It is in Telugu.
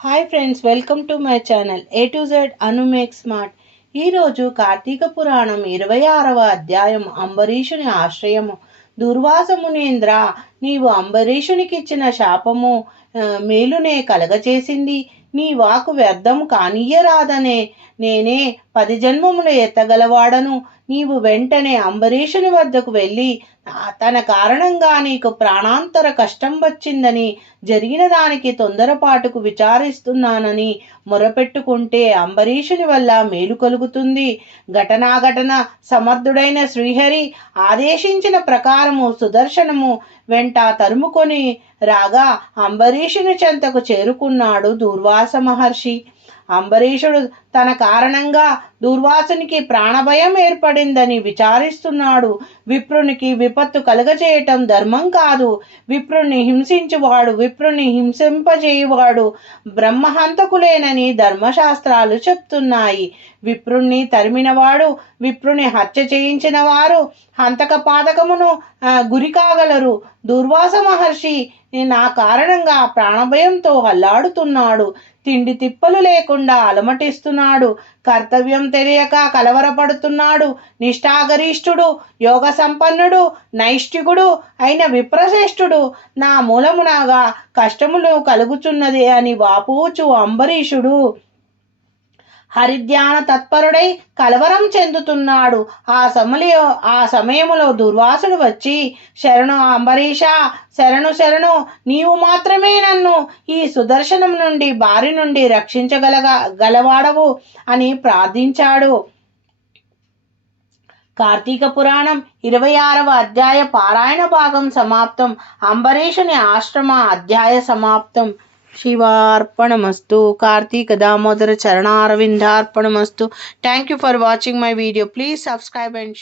Hi friends, welcome to my channel A to Z Anu make smart. ఈరోజు కార్తీక పురాణం 26వ అధ్యాయం అంబరీషుని ఆశ్రయము. దుర్వాస మునీంద్ర, నీవు అంబరీషునికిచ్చిన శాపము మేలునే కలగచేసింది. నీ వాకు వ్యర్థం కానియ్యరాదనే నేనే 10 జన్మములు ఎత్తగలవాడను. నీవు వెంటనే అంబరీషుని వద్దకు వెళ్ళి తన కారణంగా నీకు ప్రాణాంతర కష్టం వచ్చిందని, జరిగిన దానికి తొందరపాటుకు విచారిస్తున్నానని మొరపెట్టుకుంటే అంబరీషుని వల్ల మేలు కలుగుతుంది. ఘటన సమర్థుడైన శ్రీహరి ఆదేశించిన ప్రకారము సుదర్శనము వెంట తరుముకొని రాగా అంబరీషుని చెంతకు చేరుకున్నాడు దూర్వాస మహర్షి. అంబరీషుడు తన కారణంగా దూర్వాసునికి ప్రాణభయం ఏర్పడిందని విచారిస్తున్నాడు. విప్రునికి విపత్తు కలుగజేయటం ధర్మం కాదు. విప్రుని హింసింపజేయువాడు బ్రహ్మహంతకులేనని ధర్మశాస్త్రాలు చెప్తున్నాయి. విప్రుణ్ణి తరిమినవాడు, విప్రుని హత్య చేయించిన వారు హంతక పాతకమును గురి కాగలరు. దుర్వాస మహర్షి నా కారణంగా ప్రాణభయంతో అల్లాడుతున్నాడు. తిండి తిప్పలు లేకుండా అలమటిస్తున్నాడు. కర్తవ్యం తెలియక కలవరపడుతున్నాడు. నిష్ఠాగరిష్ఠుడు, యోగ సంపన్నుడు, నైష్ఠికుడు అయిన విప్రశ్రేష్ఠుడు నా మూలమునగా కష్టములు కలుగుచున్నది అని వాపోచు అంబరీషుడు హరిధ్యాన తత్పరుడై కలవరం చెందుతున్నాడు. ఆ సమయములో దుర్వాసుడు వచ్చి, శరణు అంబరీష, శరణు, నీవు మాత్రమే నన్ను ఈ సుదర్శనం నుండి బారి నుండి గలవాడవు అని ప్రార్థించాడు. కార్తీక పురాణం 26వ అధ్యాయ పారాయణ భాగం సమాప్తం. అంబరీషుని ఆశ్రమ అధ్యాయ సమాప్తం. శివార్పణమస్తు. కార్తీక దామోదర చరణారవిందార్పణమస్తు. Thank you for watching my video. Please subscribe and